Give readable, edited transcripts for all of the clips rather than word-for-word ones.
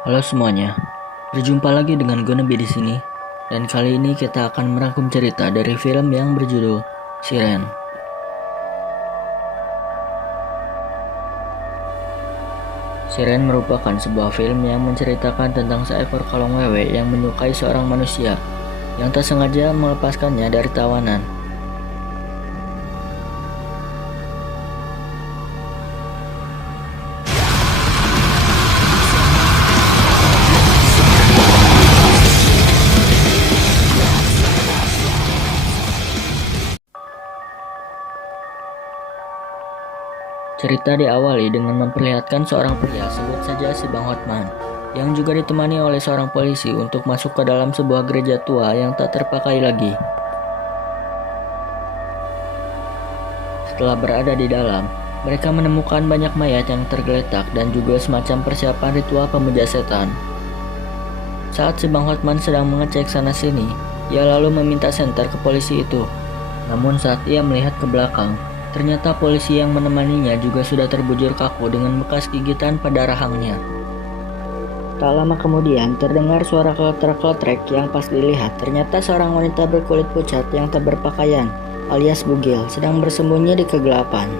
Halo semuanya, berjumpa lagi dengan gue Nabi di sini. Dan kali ini kita akan merangkum cerita dari film yang berjudul Siren. Siren merupakan sebuah film yang menceritakan tentang seekor kalong wewe yang menyukai seorang manusia yang tak sengaja melepaskannya dari tawanan. Cerita diawali dengan memperlihatkan seorang pria, sebut saja si Bang Hotman, yang juga ditemani oleh seorang polisi untuk masuk ke dalam sebuah gereja tua yang tak terpakai lagi. Setelah berada di dalam, mereka menemukan banyak mayat yang tergeletak dan juga semacam persiapan ritual pemuja setan. Saat si Bang Hotman sedang mengecek sana-sini, ia lalu meminta senter ke polisi itu. Namun saat ia melihat ke belakang, ternyata polisi yang menemaninya juga sudah terbujur kaku dengan bekas gigitan pada rahangnya. Tak lama kemudian terdengar suara kletrek-kletrek yang pas dilihat ternyata seorang wanita berkulit pucat yang tak berpakaian alias bugil sedang bersembunyi di kegelapan.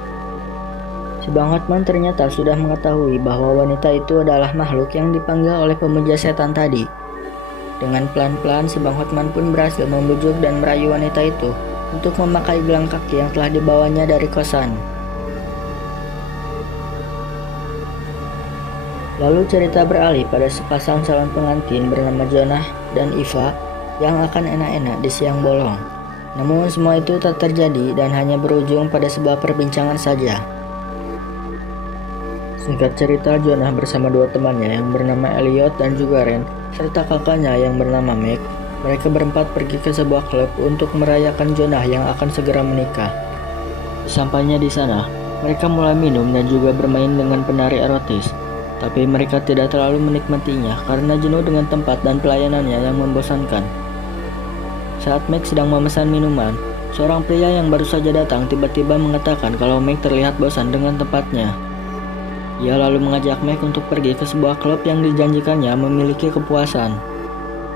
Si Bang Hotman ternyata sudah mengetahui bahwa wanita itu adalah makhluk yang dipanggil oleh pemuja setan tadi. Dengan pelan-pelan si Bang Hotman pun berhasil membujuk dan merayu wanita itu untuk memakai gelang kaki yang telah dibawanya dari kosan. Lalu cerita beralih pada sepasang calon pengantin bernama Jonah dan Eva yang akan enak-enak di siang bolong. Namun semua itu tak terjadi dan hanya berujung pada sebuah perbincangan saja. Singkat cerita, Jonah bersama dua temannya yang bernama Elliot dan juga Ren, serta kakaknya yang bernama Meg, mereka berempat pergi ke sebuah klub untuk merayakan Jonah yang akan segera menikah. Sampainya di sana, mereka mulai minum dan juga bermain dengan penari erotis. Tapi mereka tidak terlalu menikmatinya karena jenuh dengan tempat dan pelayanannya yang membosankan. Saat Meg sedang memesan minuman, seorang pria yang baru saja datang tiba-tiba mengatakan kalau Meg terlihat bosan dengan tempatnya. Ia lalu mengajak Meg untuk pergi ke sebuah klub yang dijanjikannya memiliki kepuasan.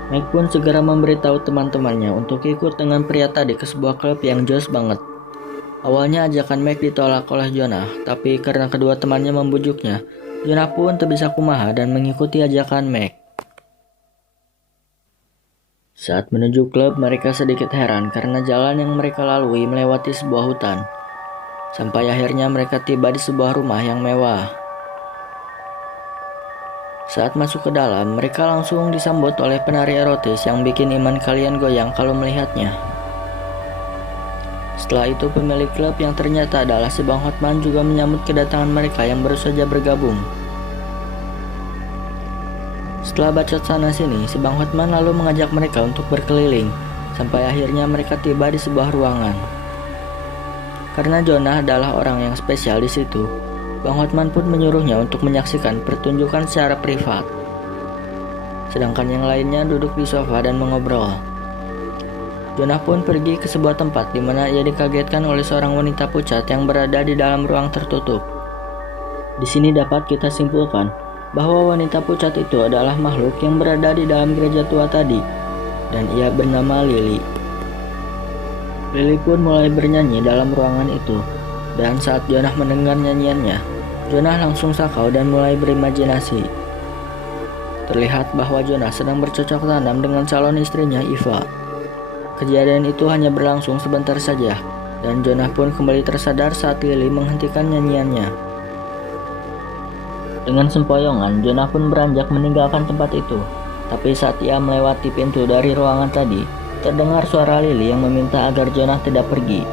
Meg pun segera memberitahu teman-temannya untuk ikut dengan pria tadi ke sebuah klub yang jos banget. Awalnya ajakan Meg ditolak oleh Jonah, tapi karena kedua temannya membujuknya, Jonah pun tak bisa kumaha dan mengikuti ajakan Meg. Saat menuju klub, mereka sedikit heran karena jalan yang mereka lalui melewati sebuah hutan. Sampai akhirnya mereka tiba di sebuah rumah yang mewah. Saat masuk ke dalam, mereka langsung disambut oleh penari erotis yang bikin iman kalian goyang kalau melihatnya. Setelah itu pemilik klub yang ternyata adalah si Bang Hotman juga menyambut kedatangan mereka yang baru saja bergabung. Setelah bacot sana-sini, si Bang Hotman lalu mengajak mereka untuk berkeliling, sampai akhirnya mereka tiba di sebuah ruangan. Karena Jonah adalah orang yang spesial di situ, Bang Hotman pun menyuruhnya untuk menyaksikan pertunjukan secara privat. Sedangkan yang lainnya duduk di sofa dan mengobrol. Jonah pun pergi ke sebuah tempat di mana ia dikagetkan oleh seorang wanita pucat yang berada di dalam ruang tertutup. Di sini dapat kita simpulkan bahwa wanita pucat itu adalah makhluk yang berada di dalam gereja tua tadi, dan ia bernama Lily. Lily pun mulai bernyanyi dalam ruangan itu, dan saat Jonah mendengar nyanyiannya, Jonah langsung sakau dan mulai berimajinasi. Terlihat bahwa Jonah sedang bercocok tanam dengan calon istrinya Eva. Kejadian itu hanya berlangsung sebentar saja, dan Jonah pun kembali tersadar saat Lily menghentikan nyanyiannya. Dengan sempoyongan, Jonah pun beranjak meninggalkan tempat itu. Tapi saat ia melewati pintu dari ruangan tadi, terdengar suara Lily yang meminta agar Jonah tidak pergi.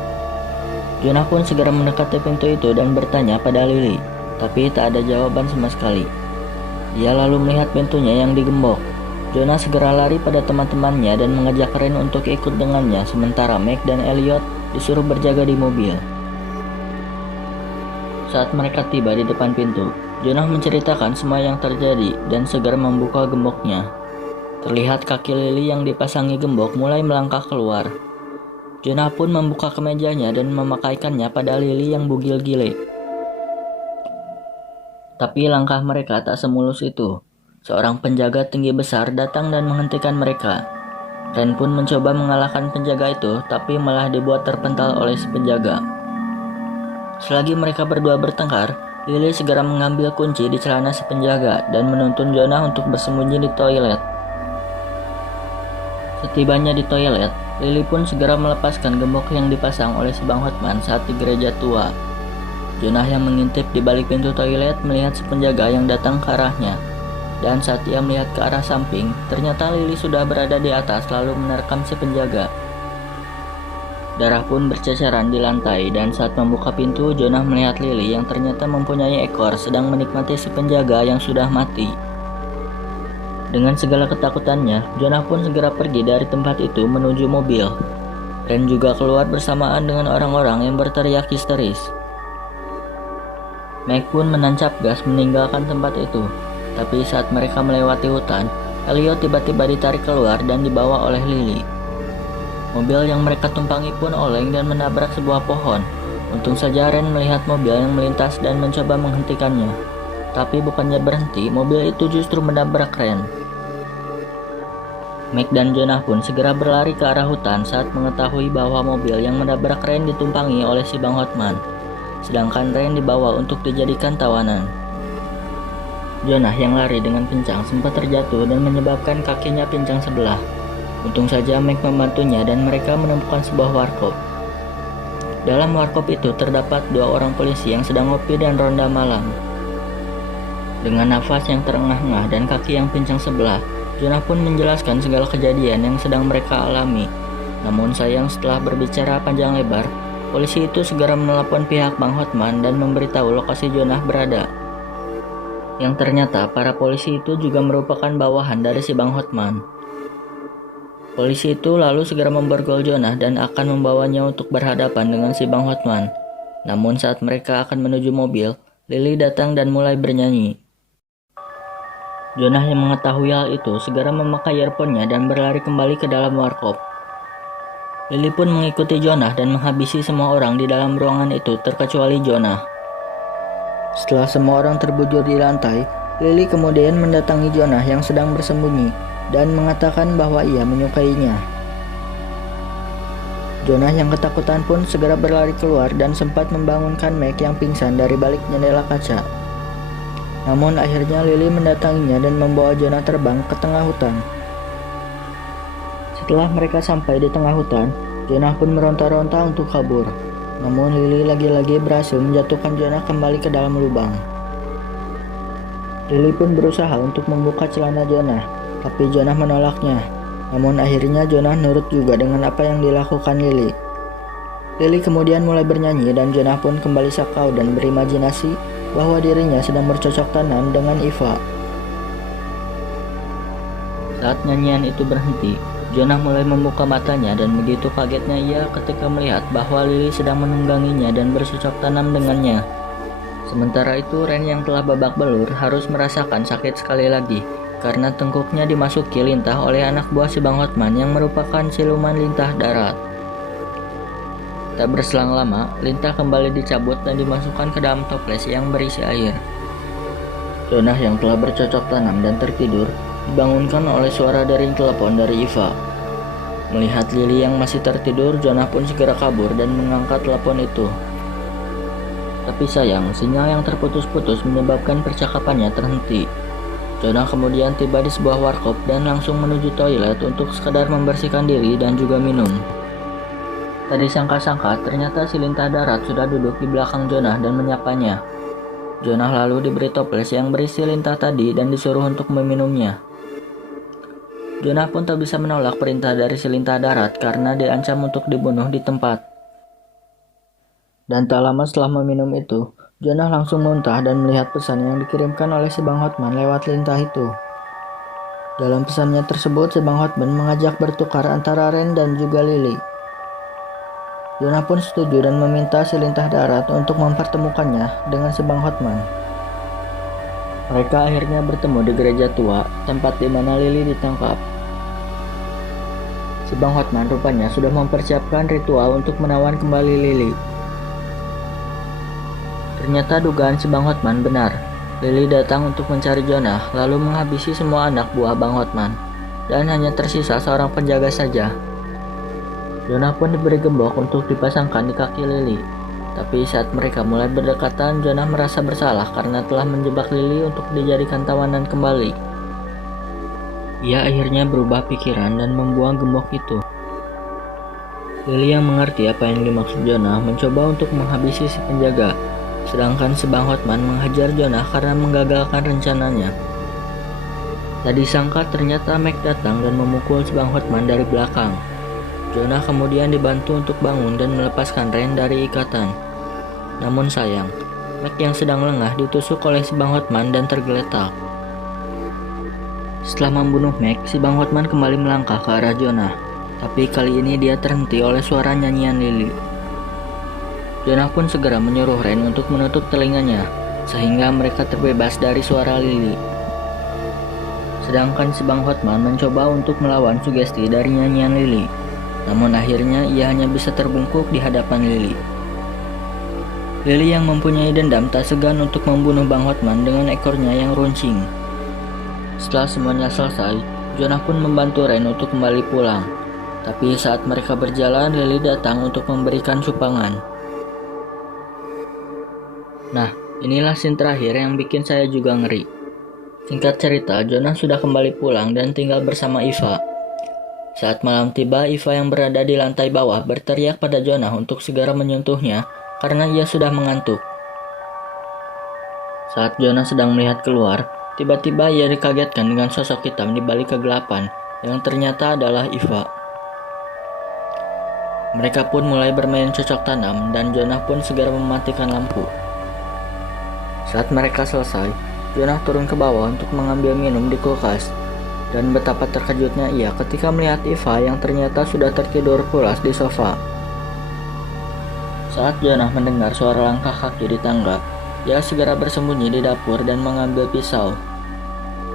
Jonah pun segera mendekati pintu itu dan bertanya pada Lily, tapi tak ada jawaban sama sekali. Dia lalu melihat pintunya yang digembok. Jonah segera lari pada teman-temannya dan mengajak Ren untuk ikut dengannya, sementara Meg dan Elliot disuruh berjaga di mobil. Saat mereka tiba di depan pintu, Jonah menceritakan semua yang terjadi dan segera membuka gemboknya. Terlihat kaki Lily yang dipasangi gembok mulai melangkah keluar. Jonah pun membuka kemejanya dan memakaikannya pada Lily yang bugil gile. Tapi langkah mereka tak semulus itu. seorang penjaga tinggi besar datang dan menghentikan mereka. Ren pun mencoba mengalahkan penjaga itu, tapi malah dibuat terpental oleh si penjaga. Selagi mereka berdua bertengkar, Lily segera mengambil kunci di celana si penjaga dan menuntun Jonah untuk bersembunyi di toilet. Setibanya di toilet, Lily pun segera melepaskan gembok yang dipasang oleh si Bang Hotman saat di gereja tua. Jonah yang mengintip di balik pintu toilet melihat si penjaga yang datang ke arahnya. Dan saat ia melihat ke arah samping, ternyata Lily sudah berada di atas lalu menerkam si penjaga. Darah pun berceceran di lantai dan saat membuka pintu, Jonah melihat Lily yang ternyata mempunyai ekor sedang menikmati si penjaga yang sudah mati. Dengan segala ketakutannya, Jonah pun segera pergi dari tempat itu menuju mobil. Ren juga keluar bersamaan dengan orang-orang yang berteriak histeris. Meg pun menancap gas meninggalkan tempat itu. Tapi saat mereka melewati hutan, Elliot tiba-tiba ditarik keluar dan dibawa oleh Lily. Mobil yang mereka tumpangi pun oleng dan menabrak sebuah pohon. Untung saja Ren melihat mobil yang melintas dan mencoba menghentikannya. Tapi bukannya berhenti, mobil itu justru menabrak Ren. Meg dan Jonah pun segera berlari ke arah hutan saat mengetahui bahwa mobil yang menabrak Ren ditumpangi oleh si Bang Hotman. Sedangkan Ren dibawa untuk dijadikan tawanan. Jonah yang lari dengan kencang sempat terjatuh dan menyebabkan kakinya pincang sebelah. Untung saja Meg membantunya dan mereka menemukan sebuah warkop. Dalam warkop itu terdapat 2 orang polisi yang sedang ngopi dan ronda malam. Dengan nafas yang terengah-engah dan kaki yang pincang sebelah, Jonah pun menjelaskan segala kejadian yang sedang mereka alami. Namun sayang setelah berbicara panjang lebar, polisi itu segera menelepon pihak Bang Hotman dan memberitahu lokasi Jonah berada. Yang ternyata para polisi itu juga merupakan bawahan dari si Bang Hotman. Polisi itu lalu segera memborgol Jonah dan akan membawanya untuk berhadapan dengan si Bang Hotman. Namun saat mereka akan menuju mobil, Lily datang dan mulai bernyanyi. Jonah yang mengetahui hal itu segera memakai earphone-nya dan berlari kembali ke dalam warkop. Lily pun mengikuti Jonah dan menghabisi semua orang di dalam ruangan itu terkecuali Jonah. Setelah semua orang terbujur di lantai, Lily kemudian mendatangi Jonah yang sedang bersembunyi dan mengatakan bahwa ia menyukainya. Jonah yang ketakutan pun segera berlari keluar dan sempat membangunkan Meg yang pingsan dari balik jendela kaca. Namun akhirnya Lily mendatanginya dan membawa Jonah terbang ke tengah hutan. Setelah mereka sampai di tengah hutan, Jonah pun meronta-ronta untuk kabur. Namun Lily lagi-lagi berhasil menjatuhkan Jonah kembali ke dalam lubang. Lily pun berusaha untuk membuka celana Jonah, tapi Jonah menolaknya. Namun akhirnya Jonah nurut juga dengan apa yang dilakukan Lily. Lily kemudian mulai bernyanyi dan Jonah pun kembali sakau dan berimajinasi bahwa dirinya sedang bercocok tanam dengan Eva. Saat nyanyian itu berhenti, Jonah mulai membuka matanya dan begitu kagetnya ia ketika melihat bahwa Lily sedang menungganginya dan bercocok tanam dengannya. Sementara itu Ren yang telah babak belur harus merasakan sakit sekali lagi karena tengkuknya dimasuki lintah oleh anak buah si Bang Hotman yang merupakan siluman lintah darat. Tak berselang lama, lintah kembali dicabut dan dimasukkan ke dalam toples yang berisi air. Jonah yang telah bercocok tanam dan tertidur dibangunkan oleh suara dering telepon dari Eva. Melihat Lily yang masih tertidur, Jonah pun segera kabur dan mengangkat telepon itu. Tapi sayang, sinyal yang terputus-putus menyebabkan percakapannya terhenti. Jonah kemudian tiba di sebuah warkop dan langsung menuju toilet untuk sekadar membersihkan diri dan juga minum. Tak disangka-sangka, ternyata si lintah darat sudah duduk di belakang Jonah dan menyapanya. Jonah lalu diberi toples yang berisi lintah tadi dan disuruh untuk meminumnya. Jonah pun tak bisa menolak perintah dari si lintah darat karena diancam untuk dibunuh di tempat. Dan tak lama setelah meminum itu, Jonah langsung muntah dan melihat pesan yang dikirimkan oleh si Bang Hotman lewat lintah itu. Dalam pesannya tersebut, si Bang Hotman mengajak bertukar antara Ren dan juga Lily. Jonah pun setuju dan meminta si lintah darat untuk mempertemukannya dengan si Bang Hotman. Mereka akhirnya bertemu di gereja tua, tempat di mana Lily ditangkap. Si Bang Hotman rupanya sudah mempersiapkan ritual untuk menawan kembali Lily. Ternyata dugaan si Bang Hotman benar. Lily datang untuk mencari Jonah, lalu menghabisi semua anak buah Bang Hotman, dan hanya tersisa seorang penjaga saja. Jonah pun diberi gembok untuk dipasangkan di kaki Lily. Tapi saat mereka mulai berdekatan, Jonah merasa bersalah karena telah menjebak Lily untuk dijadikan tawanan kembali. Ia akhirnya berubah pikiran dan membuang gembok itu. Lily yang mengerti apa yang dimaksud Jonah mencoba untuk menghabisi si penjaga, sedangkan si Bang Hotman menghajar Jonah karena menggagalkan rencananya. Tak disangka ternyata Mac datang dan memukul si Bang Hotman dari belakang. Jonah kemudian dibantu untuk bangun dan melepaskan Ren dari ikatan. Namun sayang, Mac yang sedang lengah ditusuk oleh si Bang Hotman dan tergeletak. Setelah membunuh Mac, si Bang Hotman kembali melangkah ke arah Jonah. Tapi kali ini dia terhenti oleh suara nyanyian Lily. Jonah pun segera menyuruh Ren untuk menutup telinganya, sehingga mereka terbebas dari suara Lily. Sedangkan si Bang Hotman mencoba untuk melawan sugesti dari nyanyian Lily. Namun akhirnya ia hanya bisa terbungkuk di hadapan Lily. Lily yang mempunyai dendam tak segan untuk membunuh Bang Hotman dengan ekornya yang runcing. Setelah semuanya selesai, Jonah pun membantu Ren untuk kembali pulang. Tapi saat mereka berjalan, Lily datang untuk memberikan sumbangan. Nah, inilah scene terakhir yang bikin saya juga ngeri. Singkat cerita, Jonah sudah kembali pulang dan tinggal bersama Eva. Saat malam tiba, Eva yang berada di lantai bawah berteriak pada Jonah untuk segera menyentuhnya karena ia sudah mengantuk. Saat Jonah sedang melihat keluar, tiba-tiba ia dikagetkan dengan sosok hitam di balik kegelapan yang ternyata adalah Eva. Mereka pun mulai bermain cocok tanam dan Jonah pun segera mematikan lampu. Saat mereka selesai, Jonah turun ke bawah untuk mengambil minum di kulkas. Dan betapa terkejutnya ia ketika melihat Eva yang ternyata sudah tertidur pulas di sofa. Saat Jonah mendengar suara langkah kaki di tangga, ia segera bersembunyi di dapur dan mengambil pisau.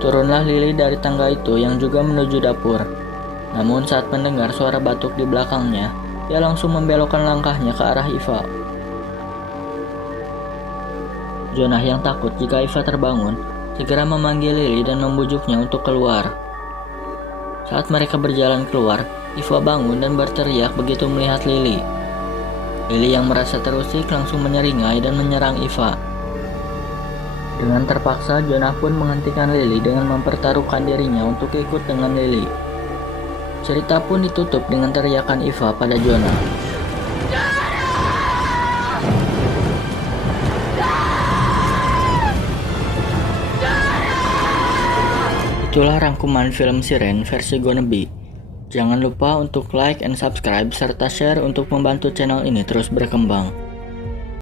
Turunlah Lily dari tangga itu yang juga menuju dapur. Namun saat mendengar suara batuk di belakangnya, ia langsung membelokkan langkahnya ke arah Eva. Jonah yang takut jika Eva terbangun, segera memanggil Lily dan membujuknya untuk keluar. Saat mereka berjalan keluar, Eva bangun dan berteriak begitu melihat Lily. Lily yang merasa terusik langsung menyeringai dan menyerang Eva. Dengan terpaksa, Jonah pun menghentikan Lily dengan mempertaruhkan dirinya untuk ikut dengan Lily. Cerita pun ditutup dengan teriakan Eva pada Jonah. Itulah rangkuman film Siren versi Gonebi. Jangan lupa untuk like and subscribe serta share untuk membantu channel ini terus berkembang.